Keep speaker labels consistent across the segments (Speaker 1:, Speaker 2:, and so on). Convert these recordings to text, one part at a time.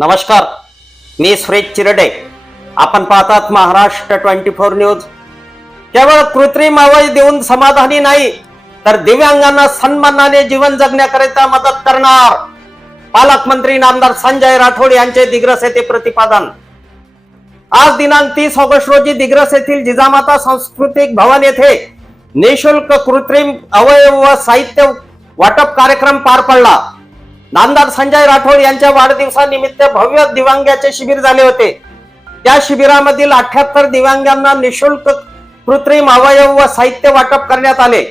Speaker 1: नमस्कार मी सुरेश चिरडे. आपण पाहतात महाराष्ट्र ट्वेंटी फोर न्यूज. केवळ कृत्रिम आवाज देऊन समाधानी नाही तर दिव्यांगांना सन्मानाने जीवन जगण्याकरिता मदत करणार. पालकमंत्री नामदार संजय राठोड यांचे दिग्रस येथे प्रतिपादन. आज दिनांक तीस ऑगस्ट रोजी दिग्रस येथील जिजामाता सांस्कृतिक भवन येथे निशुल्क कृत्रिम अवयव व साहित्य वाटप कार्यक्रम पार पडला. नामदार संजय राठोड यांच्या वाढदिवसानिमित्त भव्य दिव्यांगाचे शिबिर झाले होते. त्या शिबिरामधील अठ्याहत्तर दिव्यांगांना निशुल्क कृत्रिम अवयव व साहित्य वाटप करण्यात आले.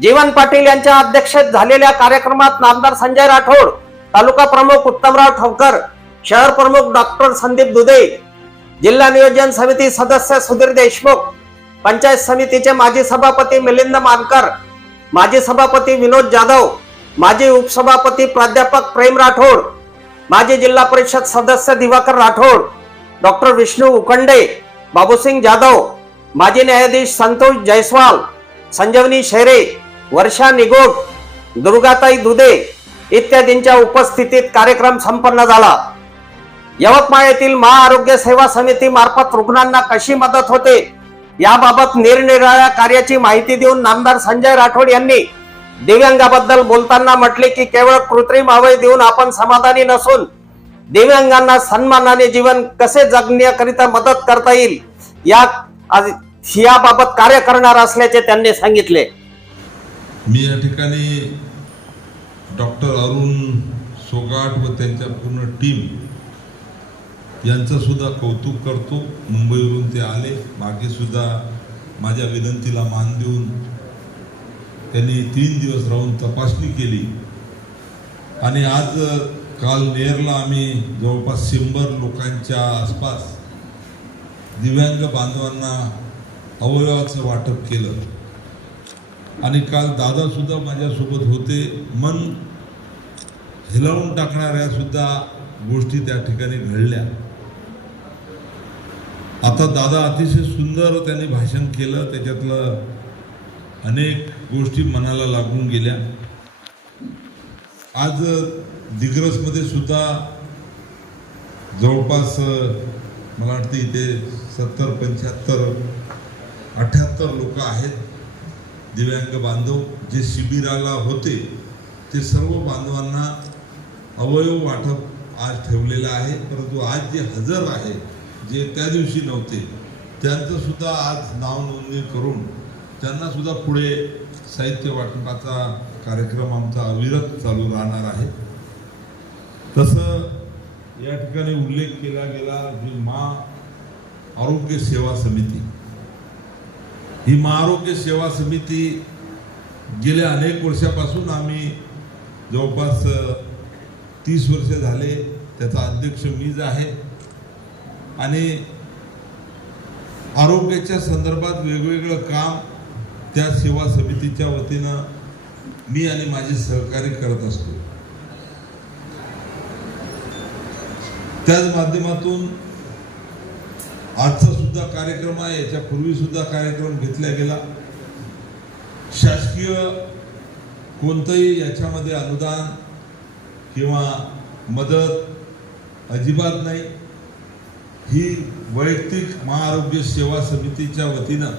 Speaker 1: जीवन पाटील यांच्या अध्यक्षेत झालेल्या कार्यक्रमात नामदार संजय राठोड तालुका प्रमुख उत्तमराव ठवकर शहर प्रमुख डॉक्टर संदीप दुधे जिल्हा नियोजन समिती सदस्य सुधीर देशमुख पंचायत समितीचे माजी सभापती मिलिंद मानकर माजी सभापती विनोद जाधव माजी उपसभापती प्राध्यापक प्रेम राठोड माजी जिल्हा परिषद सदस्य दिवाकर राठोड डॉक्टर विष्णू उकंडे बाबूसिंग जाधव माजी न्यायाधीश संतोष जयस्वाल संजीवनी शेरे वर्षा निगोट दुर्गाताई दुधे इत्यादींच्या उपस्थितीत कार्यक्रम संपन्न झाला. यवतमाळ येथील महाआरोग्य सेवा समिती मार्फत रुग्णांना कशी मदत होते याबाबत निरनिराळ्या कार्याची माहिती देऊन नामदार संजय राठोड यांनी दिव्यांगाबद्दल बोलताना म्हटले की केवळ कृत्रिम अवय देऊन आपण समाधानी नसून दिव्यांगांना सन्मानाने जीवन कसे जगण्याकरिता मदत करता येईल या आज- याबाबत कार्य करणार असल्याचे त्यांनी सांगितले.
Speaker 2: मी या ठिकाणी डॉक्टर अरुण सोगाट व त्यांच्या पूर्ण टीम यांचं सुद्धा कौतुक करतो. मुंबईवरून ते आले. मागे सुद्धा माझ्या विनंतीला मान देऊन त्यांनी तीन दिवस राहून तपासणी केली. आणि आज काल नेरला आम्ही जवळपास शंभर लोकांच्या आसपास दिव्यांग बांधवांना अवयवाचं वाटप केलं. आणि काल दादासुद्धा माझ्यासोबत होते. मन हिलावून टाकणाऱ्यासुद्धा गोष्टी त्या ठिकाणी घडल्या. आता दादा अतिशय सुंदर त्यांनी भाषण केलं. त्याच्यातलं अनेक गोष्टी मनाला लागून गेल्या. आज दिग्रसमध्ये सुद्धा जवळपास मला वाटतं इथे सत्तर पंच्याहत्तर अठ्याहत्तर लोक आहेत. दिव्यांग बांधव जे शिबिराला होते ते सर्व बांधवांना अवयव वाटप आज ठेवलेलं आहे. परंतु आज जे हजर आहे जे त्या दिवशी नव्हते त्यांचंसुद्धा आज नाव नोंदणी करून त्यांना सुद्धा पुढे साहित्य वाटपाचा कार्यक्रम आमचा अविरत चालू राहणार आहे. तसं या ठिकाणी उल्लेख केला गेला जी मा आरोग्य सेवा समिती. ही महाआरोग्य सेवा समिती गेल्या अनेक वर्षापासून आम्ही जवळपास तीस वर्ष झाले त्याचा अध्यक्ष मीज आहे. आणि आरोग्याच्या संदर्भात वेगवेगळं काम त्या सेवा समितीच्या वतीनं मी आणि माझे सहकारी करत असतो. त्याच माध्यमातून आजचा सुद्धा कार्यक्रम आहे याच्या पूर्वी सुद्धा कार्यक्रम घेतला गेला. शासकीय कोणतंही याच्यामध्ये अनुदान किंवा मदत अजिबात नाही. ही वैयक्तिक महाआरोग्य सेवा समितीच्या वतीनं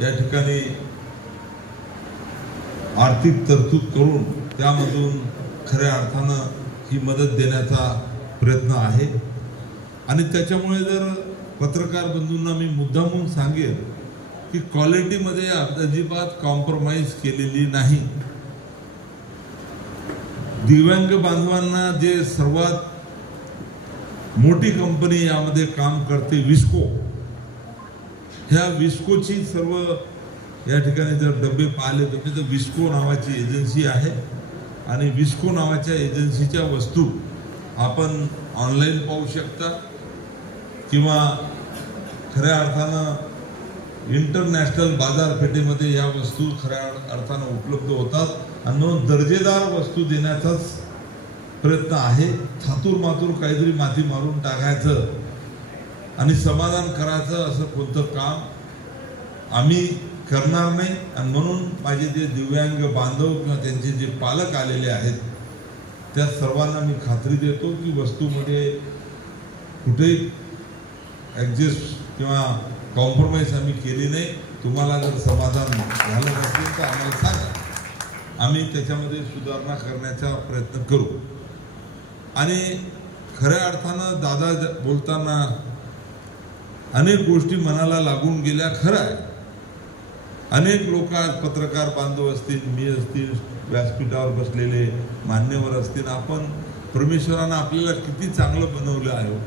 Speaker 2: या ठिकाणी आर्थिक तरतूद करून त्यामधून खऱ्या अर्थानं ही मदत देण्याचा प्रयत्न आहे. आणि त्याच्यामुळे जर पत्रकार बंधूंना मी मुद्दामून सांगेन की क्वालिटीमध्ये अजिबात कॉम्प्रोमाइज केलेली नाही. दिव्यांग बांधवांना जे सर्वात मोठी कंपनी यामध्ये काम करते विस्को. ह्या विस्कोची सर्व या ठिकाणी जर डबे पाहिले तर तर विस्को नावाची एजन्सी आहे. आणि विस्को नावाच्या एजन्सीच्या वस्तू आपण ऑनलाईन पाहू शकता. किंवा खऱ्या अर्थानं इंटरनॅशनल बाजारपेठेमध्ये या वस्तू खऱ्या अर्थानं उपलब्ध होतात. आणि म्हणून दर्जेदार वस्तू देण्याचाच प्रयत्न आहे. थातूर मातूर काहीतरी माती मारून टाकायचं आणि समाधान करायचं असं कोणतं काम आम्ही करणार नाही. आणि म्हणून माझे जे दिव्यांग बांधव किंवा त्यांचे जे पालक आलेले आहेत त्या सर्वांना मी खात्री देतो की वस्तूमध्ये कुठेही ॲडजस्ट किंवा कॉम्प्रोमाइज आम्ही केली नाही. तुम्हाला जर समाधान झालं असेल तर आम्हाला सांगा. आम्ही त्याच्यामध्ये सुधारणा करण्याचा प्रयत्न करू. आणि खऱ्या अर्थानं दादा बोलताना अनेक गोष्टी मनाला लागून गेल्या खरं आहे. अनेक लोक आज पत्रकार बांधव असतील मी असतील व्यासपीठावर बसलेले मान्यवर असतील आपण परमेश्वरानं आपल्याला किती चांगलं बनवलं आहे हो.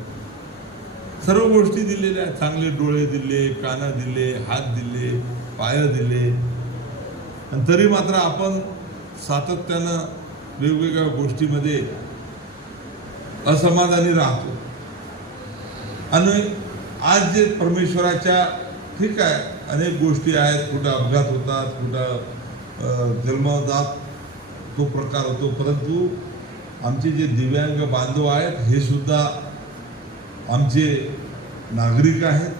Speaker 2: सर्व गोष्टी दिलेल्या आहेत. चांगले डोळे दिले कानं दिले हात दिले पाय दिले. आणि तरी मात्र आपण सातत्यानं वेगवेगळ्या गोष्टीमध्ये असमाधानी राहतो. आणि आज जे परमेश्वराच्या ठीक आहे अनेक गोष्टी आहेत कुठं अपघात होतात कुठं अं, जन्मदात तो प्रकार होतो. परंतु आमचे जे दिव्यांग बांधव आहेत हे सुद्धा आमचे नागरिक आहेत.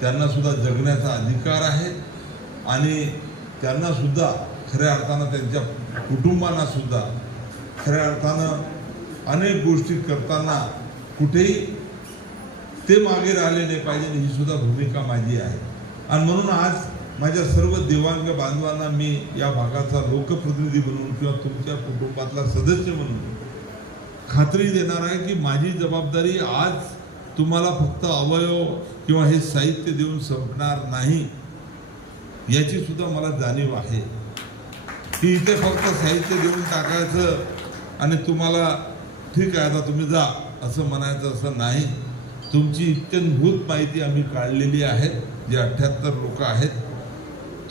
Speaker 2: त्यांना सुद्धा जगण्याचा अधिकार आहे. आणि त्यांना सुद्धा खऱ्या अर्थानं त्यांच्या कुटुंबांना सुद्धा खऱ्या अर्थानं अनेक गोष्टी करताना कुठेही ते मागे राहिले नाही पाहिजे ही सुद्धा भूमिका माझी आहे. आणि म्हणून आज माझ्या सर्व दिव्यांग बांधवांना मी या भागाचा लोकप्रतिनिधी म्हणून किंवा तुमच्या कुटुंबातला सदस्य म्हणून खात्री देणार आहे की माझी जबाबदारी आज तुम्हाला फक्त अवयव किंवा हे साहित्य देऊन संपणार नाही याची सुद्धा मला जाणीव आहे. की इथे फक्त साहित्य देऊन टाकायचं आणि तुम्हाला ठीक आहे आता तुम्ही जा असं म्हणायचं असं नाही. तुमची इत्यंभूत माहिती आम्ही काढलेली आहे. जे अठ्ठ्याहत्तर लोक आहेत.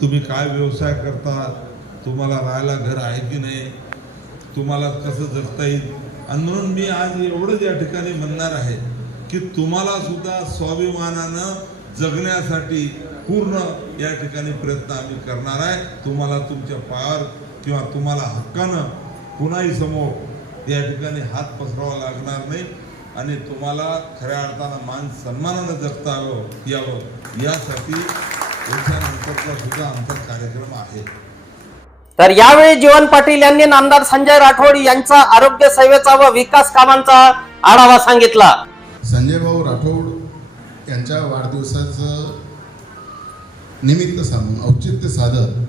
Speaker 2: तुम्ही काय व्यवसाय करता? तुम्हाला राहायला घर आहे की नाही? तुम्हाला कसं जगता येईल? आणि म्हणून मी आज एवढंच या ठिकाणी म्हणणार आहे की तुम्हाला सुद्धा स्वाभिमानानं जगण्यासाठी पूर्ण या ठिकाणी प्रयत्न आम्ही करणार आहे. तुम्हाला तुमच्या पायावर किंवा तुम्हाला हक्कानं कुणाही समोर या ठिकाणी हात पसरावा लागणार नाही. आणि तुम्हाला खऱ्या अर्थानं मान सन्मानानं जगता यावं यावं. यासाठी याच्यानंतरचा सुद्धा आमचा कार्यक्रम आहे.
Speaker 1: तर यावेळी जीवन पाटील यांनी नामदार संजय राठोड यांचा आरोग्य सेवेचा व विकास कामांचा आढावा सांगितला.
Speaker 3: संजय भाऊ राठोड यांच्या वाढदिवसाचं निमित्त साधून औचित्य साधत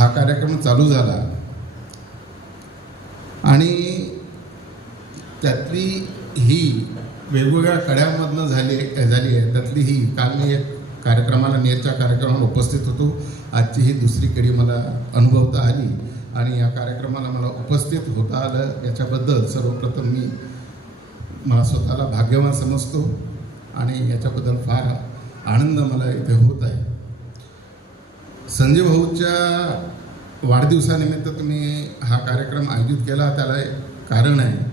Speaker 3: हा कार्यक्रम चालू झाला. आणि त्यातली ही वेगवेगळ्या कड्यांमधनं झाली झाली आहे. त्यातली ही काल मी एक कार्यक्रमाला नेरच्या कार्यक्रमाला उपस्थित होतो. आजची ही दुसरी कडी मला अनुभवता आली आणि या कार्यक्रमाला मला उपस्थित होता आलं. याच्याबद्दल सर्वप्रथम मी मला स्वतःला भाग्यवान समजतो आणि याच्याबद्दल फार आनंद मला इथे होत आहे. संजय भाऊच्या वाढदिवसानिमित्त तुम्ही हा कार्यक्रम आयोजित केला त्याला एक कारण आहे.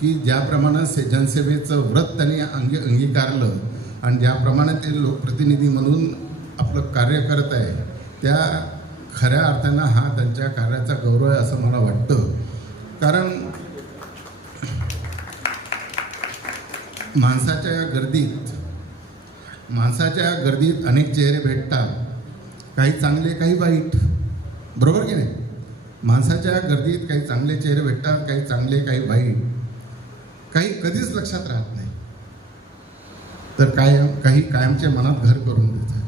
Speaker 3: की ज्याप्रमाणे से जनसेवेचं व्रत त्यांनी अंगी अंगीकारलं आणि ज्याप्रमाणे ते लोकप्रतिनिधी म्हणून आपलं कार्य करत आहे त्या खऱ्या अर्थानं हा त्यांच्या कार्याचा गौरव आहे असं मला वाटतं. कारण माणसाच्या या गर्दीत माणसाच्या गर्दीत अनेक चेहरे भेटतात. काही चांगले काही वाईट. बरोबर की नाही? माणसाच्या गर्दीत काही चांगले चेहरे भेटतात काही चांगले काही वाईट. काही कधीच लक्षात राहत नाही. तर कायम काही कायमच्या मनात घर करून देतात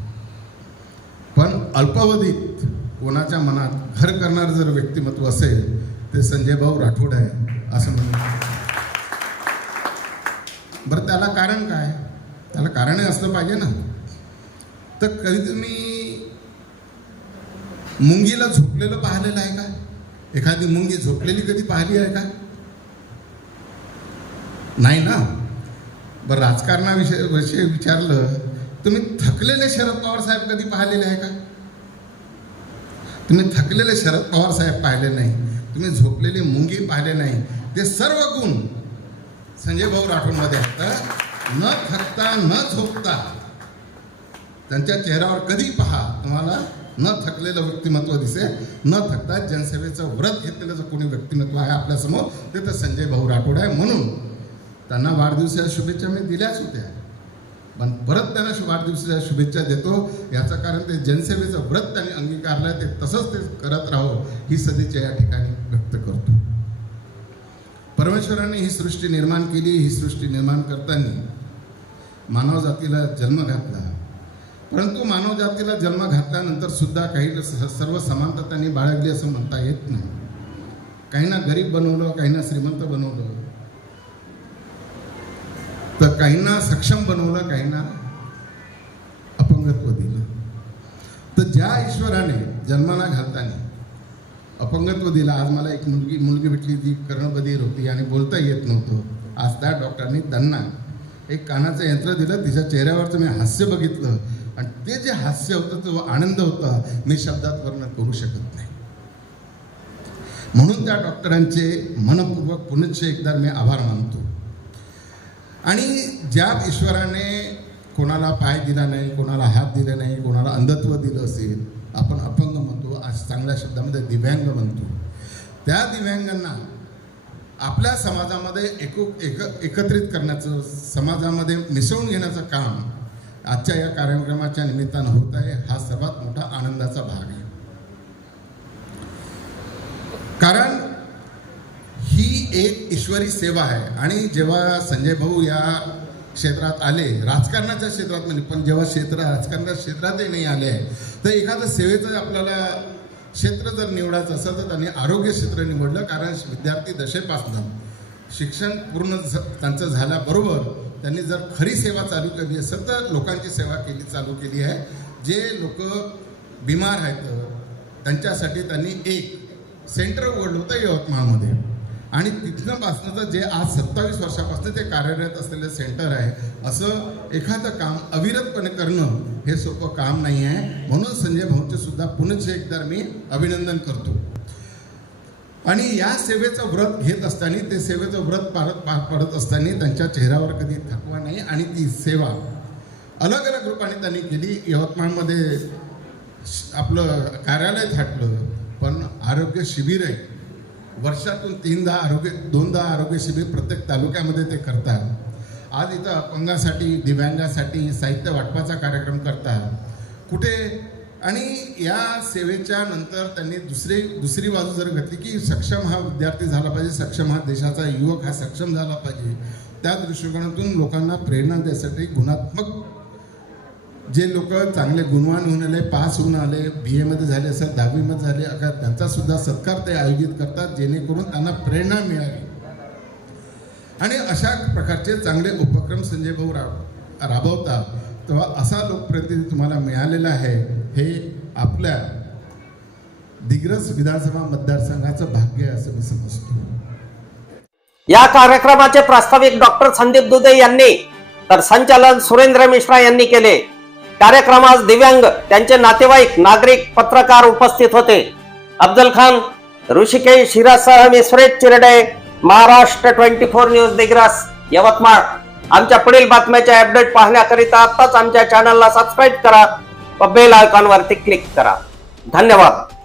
Speaker 3: पण अल्पावधीत कोणाच्या मनात घर करणारं जर व्यक्तिमत्व असेल ते संजय भाऊ राठोड आहे असं म्हणून बरं त्याला कारण काय? त्याला कारणही असलं पाहिजे ना. तर कधी तुम्ही मुंगीला झोपलेलं पाहिलेलं आहे का? एखादी मुंगी झोपलेली कधी पाहिली आहे का? नाही ना. बरं राजकारणाविषयी विषयी विचारलं तुम्ही थकलेले शरद पवार साहेब कधी पाहिलेले आहे का? तुम्ही थकलेले शरद पवार साहेब पाहिले नाही. तुम्ही झोपलेले मुंगी पाहिले नाही. ते सर्व गुण संजय भाऊ राठोडमध्ये आहेत. न थकता न झोपता त्यांच्या चेहऱ्यावर कधी पहा तुम्हाला न थकलेलं व्यक्तिमत्व दिसेल. न थकता जनसेवेचं व्रत घेतलेलं जर कोणी व्यक्तिमत्व आहे आपल्यासमोर ते तर संजय भाऊ राठोड आहे म्हणून त्यांना वाढदिवसाच्या शुभेच्छा मी दिल्याच होत्या. पण परत त्यांना वाढदिवसाच्या शुभेच्छा देतो. याचं कारण ते जनसेवेचं व्रत त्यांनी अंगीकारलं ते तसंच ते करत राहो ही सदिच्छा या ठिकाणी व्यक्त करतो. परमेश्वराने ही सृष्टी निर्माण केली. ही सृष्टी निर्माण करताना मानवजातीला जन्म घातला. परंतु मानवजातीला जन्म घातल्यानंतर सुद्धा काही सर्व समानता त्यांनी बाळगली असं म्हणता येत नाही. काहींना गरीब बनवलं काहींना श्रीमंत बनवलं. तर काहींना सक्षम बनवलं काहींना अपंगत्व दिलं. तर ज्या ईश्वराने जन्माला घालताना अपंगत्व दिला आज मला एक मुलगी मुलगी भेटली ती कर्णबधीर होती आणि बोलता येत नव्हतं. आज त्या डॉक्टरांनी त्यांना एक कानाचं यंत्र दिलं तिच्या चेहऱ्यावरचं मी हास्य बघितलं. आणि ते जे हास्य होतं तो आनंद होता मी शब्दात वर्णन करू शकत नाही. म्हणून त्या डॉक्टरांचे मनपूर्वक पुनश्च एकदा मी आभार मानतो. आणि ज्या ईश्वराने कोणाला पाय दिला नाही कोणाला हात दिले नाही कोणाला अंधत्व दिलं असेल आपण अपंग म्हणतो आज चांगल्या शब्दामध्ये दिव्यांग म्हणतो. त्या दिव्यांगांना आपल्या समाजामध्ये एको एक एकत्रित करण्याचं समाजामध्ये मिसळून घेण्याचं काम आजच्या या कार्यक्रमाच्या निमित्तानं होत आहे हा सर्वात मोठा आनंदाचा भाग आहे. कारण एक ईश्वरी सेवा आहे. आणि जेव्हा संजय भाऊ या क्षेत्रात आले राजकारणाच्या क्षेत्रात म्हणजे पण जेव्हा क्षेत्र राजकारणाच्या क्षेत्रातही नाही आले तर एखादं सेवेचं आपल्याला क्षेत्र जर निवडायचं असेल तर त्यांनी आरोग्य क्षेत्र निवडलं कारण विद्यार्थी दशेपासनं शिक्षण पूर्ण झ- त्यांचं झाल्याबरोबर त्यांनी जर खरी सेवा चालू केली असेल तर लोकांची सेवा केली चालू केली आहे. जे लोक बिमार आहेत त्यांच्यासाठी त्यांनी एक सेंटर उघडलं होतं यवतमाळमध्ये. आणि तिथनं पासनं जे आज सत्तावीस वर्षापासून ते कार्यरत असलेलं सेंटर आहे असं एखादं काम अविरतपणे करणं हे सोपं काम नाही आहे. म्हणून संजय भाऊंचे सुद्धा पुनश्च एकदा मी अभिनंदन करतो. आणि या सेवेचं व्रत घेत असताना ते सेवेचं व्रत पाळत पार पडत असताना त्यांच्या चेहऱ्यावर कधी थकवा नाही आणि ती सेवा अलग अलग रूपाने त्यांनी केली. यवतमाळमध्ये आपलं कार्यालय थाटलं पण आरोग्य शिबिर आहे वर्षातून तीनदा आरोग्य दोनदा आरोग्य शिबिर प्रत्येक तालुक्यामध्ये ते करतात. आज इथं अपंगासाठी दिव्यांगासाठी साहित्य वाटपाचा कार्यक्रम करतात. कुठे? आणि या सेवेच्या नंतर त्यांनी दुसरी दुसरी बाजू जर घेतली की सक्षम हा विद्यार्थी झाला पाहिजे सक्षम हा देशाचा युवक हा सक्षम झाला पाहिजे. त्या दृष्टिकोनातून लोकांना प्रेरणा देण्यासाठी गुणात्मक जे लोक चांगले गुणवान होऊन आले पास होऊन आले बी एमध्ये झाले असेल दहावीमध्ये झाले अगर त्यांचासुद्धा सत्कार ते आयोजित करतात जेणेकरून त्यांना प्रेरणा मिळावी. आणि अशा प्रकारचे चांगले उपक्रम संजय भाऊ राब राबवतात तेव्हा असा लोकप्रतिनिधी तुम्हाला मिळालेला आहे हे आपल्या दिग्रस विधानसभा मतदारसंघाचं भाग्य असं मी समजतो.
Speaker 1: या कार्यक्रमाचे प्रास्ताविक डॉक्टर संदीप दुधे यांनी तर संचालन सुरेंद्र मिश्रा यांनी केले. कार्यक्रमास दिव्यांग त्यांचे नातेवाईक नागरिक पत्रकार उपस्थित होते. अफजल खान ऋषिकेश हिरासह मी Suresh Chirde Maharashtra twenty four news Digras Yavatmal. आमच्या पुढील बातम्याचे अपडेट पाहण्याकरिता आत्ताच आमच्या चॅनलला सबस्क्राईब करा व बेल आयकॉनवरती क्लिक करा. धन्यवाद.